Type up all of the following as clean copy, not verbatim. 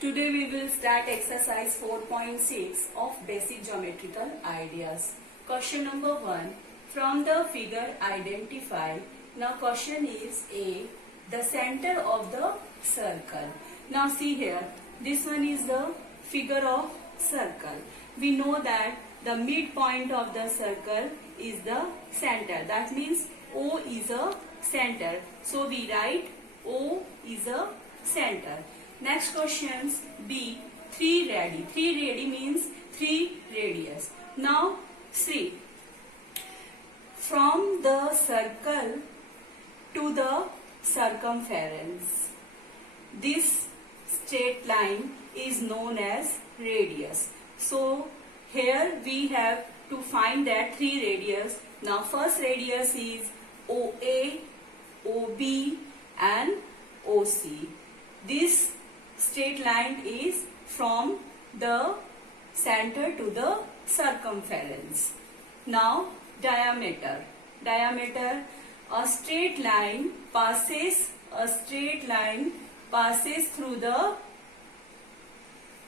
Today we will start exercise 4.6 of basic geometrical ideas. Question number 1. From the figure identify. Now question is A. The center of the circle. Now see here. This one is the figure of circle. We know that the midpoint of the circle is the center. That means O is a center. So we write O is a center. Next questions B. 3 radii. 3 radii means 3 radius. Now see. From the circle to the circumference, this straight line is known as radius. So here we have to find that 3 radius. Now first radius is OA, OB and OC. This straight line is from the center to the circumference. Now diameter. Diameter, a straight line passes through the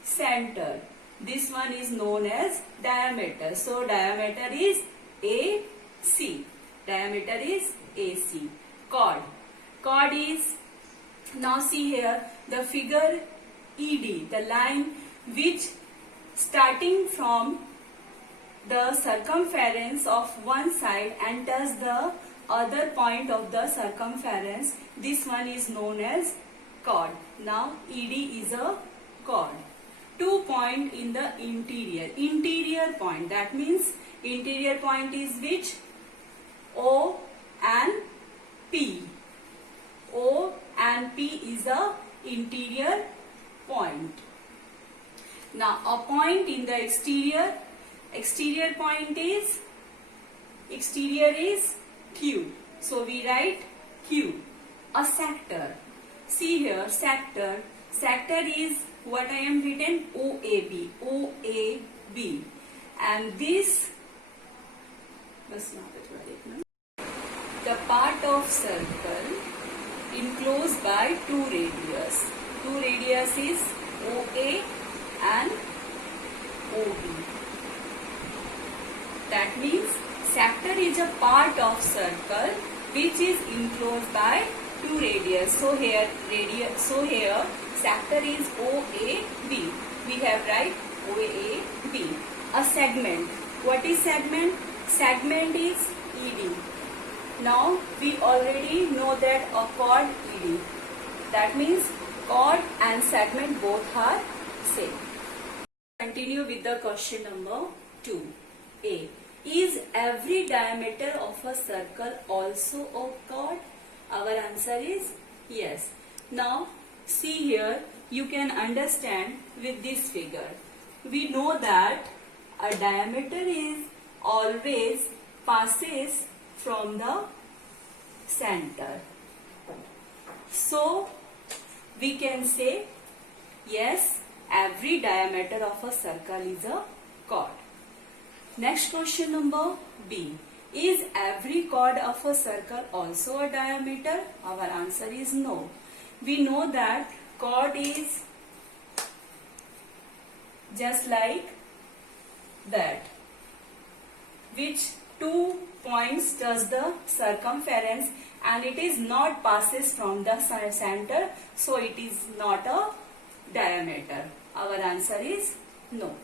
center. This one is known as diameter. So diameter is AC. Diameter is AC. Chord. Chord is, now see here, the figure ED, the line which starting from the circumference of one side and touch the other point of the circumference, this one is known as chord. Now ED is a chord. 2 point in the interior. Interior point, that means interior point is which? O and P. O and P is a interior point. Now a point in the exterior. Exterior point is, exterior is Q. So we write Q. A sector. See here, sector. Sector is what I am written, OAB. OAB. And this, the part of circle enclosed by 2 radius. 2 radius is OA and OB. That means sector is a part of circle which is enclosed by 2 radius. So here sector is OAB. We have write OAB. A segment. What is segment? Segment is ED. Now we already know that a chord ED. That means chord and segment both are same. Continue with the question number 2. A. Is every diameter of a circle also a chord? Our answer is yes. Now see here, you can understand with this figure. We know that a diameter is always passes from the center. So we can say yes, every diameter of a circle is a chord. Next question number B. Is every chord of a circle also a diameter? Our answer is no. We know that chord is just like that, which 2 points touch the circumference and it is not passes from the center, so it is not a diameter. Our answer is no.